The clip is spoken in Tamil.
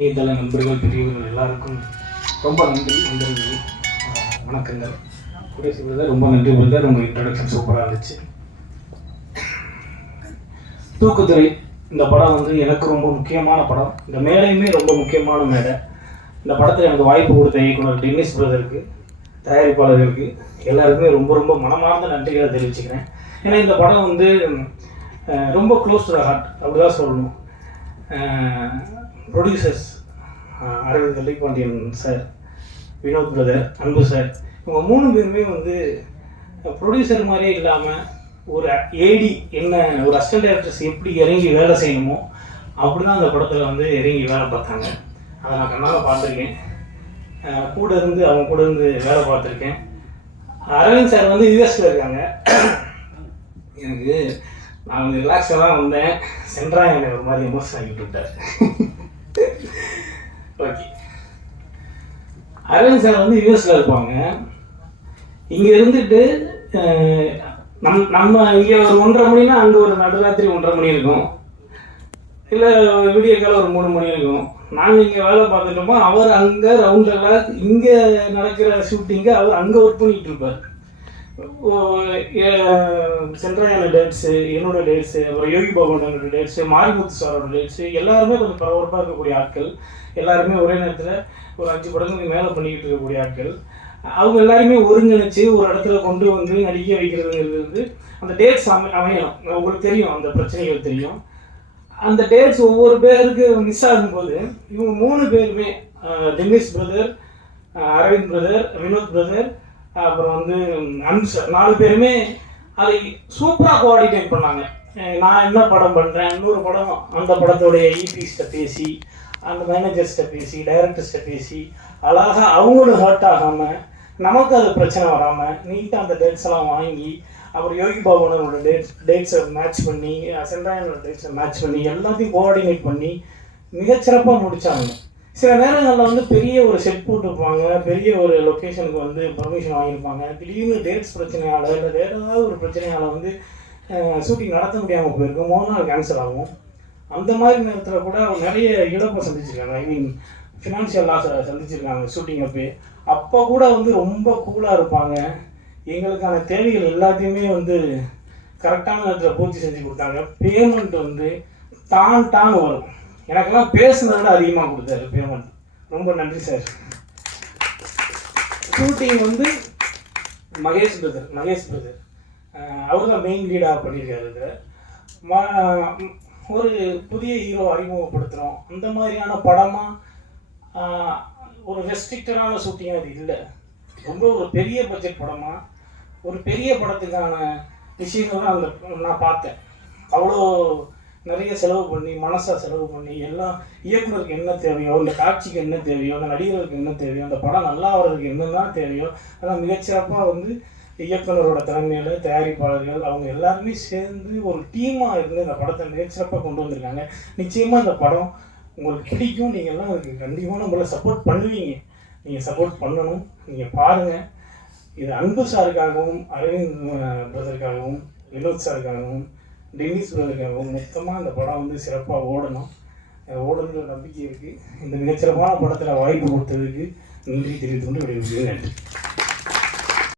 இணையதள நண்பர்கள் பெரியவர்கள் எல்லாருக்கும் ரொம்ப நன்றி வந்திருந்தது வணக்கங்கள். குடியரசு பிரதர் ரொம்ப நன்றி பிரதர் உங்கள் இன்ட்ரடக்ஷன் சூப்பராக இருந்துச்சு. தூக்குத்துறை இந்த படம் வந்து எனக்கு ரொம்ப முக்கியமான படம். இந்த மேடையுமே ரொம்ப முக்கியமான மேடை. இந்த படத்தில் எனக்கு வாய்ப்பு கொடுத்த இயக்குனர் டென்னிஸ் பிரதருக்கு தயாரிப்பாளர்களுக்கு எல்லாருக்குமே ரொம்ப ரொம்ப மனமார்ந்த நன்றிகளை தெரிவிச்சுக்கிறேன். ஏன்னா இந்த படம் வந்து ரொம்ப க்ளோஸ் டு த ஹார்ட் அப்படிதான் சொல்லணும். Producers Arvind Kallipandian sir Vinod brother Anbu sir இவங்க மூணு பேருமே வந்து ப்ரொடியூசர் மாதிரியே இல்லாமல் ஒரு ஏடி என்ன ஒரு அசிஸ்டன்ட் டேரக்டர்ஸ் எப்படி இறங்கி வேலை செய்யணுமோ அப்படி தான் அந்த படத்தில் வந்து இறங்கி வேலை பார்த்தாங்க. அதை நான் கண்ணால் பார்த்துருக்கேன். கூட இருந்து அவங்க கூட இருந்து வேலை பார்த்துருக்கேன். அரவிந்த் சார் வந்து யூஎஸில் இருக்காங்க. எனக்கு நான் கொஞ்சம் ரிலாக்ஸாக தான் வந்தேன். சென்ட்ரா என்னை ஒரு மாதிரி எமோஷன் ஆகிட்டு விட்டார் ஓகே அரவிந்த் சார் வந்து யூஎஸில் இருப்பாங்க. இங்கே இருந்துட்டு நம் நம்ம இங்கே ஒரு ஒன்றரை மணினா அங்கே ஒரு நடுராத்திரி ஒன்றரை மணி இருக்கும். இல்லை விடிய காலம் ஒரு மூணு மணி இருக்கும். நாங்கள் இங்கே வேலை பார்த்துட்டோமோ அவர் அங்கே ரவுண்டில் இங்கே நடக்கிற ஷூட்டிங்கை அவர் அங்கே ஒர்க் பண்ணிகிட்டு இருப்பார். சென்ட்ரையான டேட்ஸு என்னோட டேட்ஸு அப்புறம் யோகி பாபுனோட டேட்ஸு மாரிமுத்து சாரோட டேட்ஸு எல்லாருமே கொஞ்சம் பரபரப்பாக இருக்கக்கூடிய ஆட்கள். எல்லாருமே ஒரே நேரத்தில் ஒரு அஞ்சு படங்களுக்கு மேலே பண்ணிக்கிட்டு இருக்கக்கூடிய ஆட்கள். அவங்க எல்லாருமே ஒருங்கிணைச்சு ஒரு இடத்துல கொண்டு வந்து நடிக்க வைக்கிறதுங்கிறது வந்து அந்த டேட்ஸ் அமை அமையணும் உங்களுக்கு தெரியும் அந்த பிரச்சனைகள் தெரியும். அந்த டேட்ஸ் ஒவ்வொரு பேருக்கு மிஸ் ஆகும்போது இவங்க மூணு பேருமே Dinesh brother Arvind brother Vinod brother அப்புறம் வந்து அன்பு நாலு பேருமே அதை சூப்பராக கோஆர்டினேட் பண்ணாங்க. நான் என்ன படம் பண்ணுறேன் இன்னொரு படம் அந்த படத்தோடைய ஈபிஸ்ட்டை e பேசி அந்த மேனேஜர்ஸ்கிட்ட பேசி டைரக்டர்ஸ்கிட்ட பேசி அழகாக அவங்களும் ஹர்ட் ஆகாமல் நமக்கு அது பிரச்சனை வராமல் நீட்டாக அந்த டேட்ஸ் எல்லாம் வாங்கி அப்புறம் யோகி பாபனோட டேட்ஸ் டேட்ஸை மேட்ச் பண்ணி சென்ட்ராயனோட டேட்ஸை மேட்ச் பண்ணி எல்லாத்தையும் கோஆர்டினேட் பண்ணி மிகச்சிறப்பாக முடித்தாங்க சில நேரங்களில் வந்து பெரிய ஒரு செட் போட்டிருப்பாங்க பெரிய ஒரு லொக்கேஷனுக்கு வந்து பர்மிஷன் வாங்கியிருப்பாங்க. திடீர்னு டேட்ஸ் பிரச்சனையால் இல்லை வேறு ஏதாவது ஒரு பிரச்சனையால் வந்து ஷூட்டிங் நடத்த முடியாமல் போயிருக்கும் மூணு நாள் கேன்சல் ஆகும். அந்த மாதிரி நேரத்தில் கூட அவங்க நிறைய இழப்பை சந்திச்சிருக்காங்க. ஐ மீன் ஃபினான்ஷியல் லாஸை சந்திச்சிருக்காங்க ஷூட்டிங் அப்போ அப்போ கூட வந்து ரொம்ப கூலாக இருப்பாங்க. எங்களுக்கான தேவைகள் எல்லாத்தையுமே வந்து கரெக்டான நேரத்தில் பூர்த்தி செஞ்சு கொடுத்தாங்க. பேமெண்ட் வந்து தான் டான் வரும். எனக்கெல்லாம் பேசுனதை அதிகமாக கொடுத்தாரு பேமெண்ட் ரொம்ப நன்றி சார். ஷூட்டிங் வந்து மகேஷ் பிரதர் மகேஷ் பிரதர். அவர் தான் மெயின் லீடாக பண்ணியிருக்காரு இதில் ஒரு புதிய ஹீரோ அறிமுகப்படுத்துகிறோம் அந்த மாதிரியான படமாக ஒரு ரெஸ்ட்ரிக்டடான ஷூட்டிங் அது இல்லை. ரொம்ப ஒரு பெரிய பட்ஜெட் படமாக ஒரு பெரிய படத்துக்கான விஷயங்கள் தான் அந்த நான் பார்த்தேன். அவ்வளோ நிறைய செலவு பண்ணி மனசாக செலவு பண்ணி எல்லாம் இயக்குனருக்கு என்ன தேவையோ இந்த காட்சிக்கு என்ன தேவையோ அந்த நடிகர்களுக்கு என்ன தேவையோ அந்த படம் நல்லா வர்றதுக்கு என்னெல்லாம் தேவையோ அதெல்லாம் மிகச்சிறப்பாக வந்து இயக்குனரோட திறமையில தயாரிப்பாளர்கள் அவங்க எல்லாருமே சேர்ந்து ஒரு டீமாக இருந்து இந்த படத்தை மிகச்சிறப்பாக கொண்டு வந்திருக்காங்க. நிச்சயமாக இந்த படம் உங்களுக்கு பிடிக்கும். நீங்கள் எல்லாம் அதுக்கு கண்டிப்பாக நம்மளை சப்போர்ட் பண்ணுவீங்க. நீங்கள் சப்போர்ட் பண்ணணும். நீங்கள் பாருங்கள் இது அன்பு சாருக்காகவும் அரவிந்த் பிரதருக்காகவும் வினோத் சாருக்காகவும் டென்னிஸ் பிரதருக்காகவும் மொத்தமாக இந்த படம் வந்து சிறப்பாக ஓடணும். அஹ் நம்பிக்கை இருக்குது இந்த மிகச்சிறப்பான படத்தில் வாய்ப்பு கொடுத்ததுக்கு நன்றி தெரிவித்து கொண்டு விடைபெறுகிறேன். நன்றி.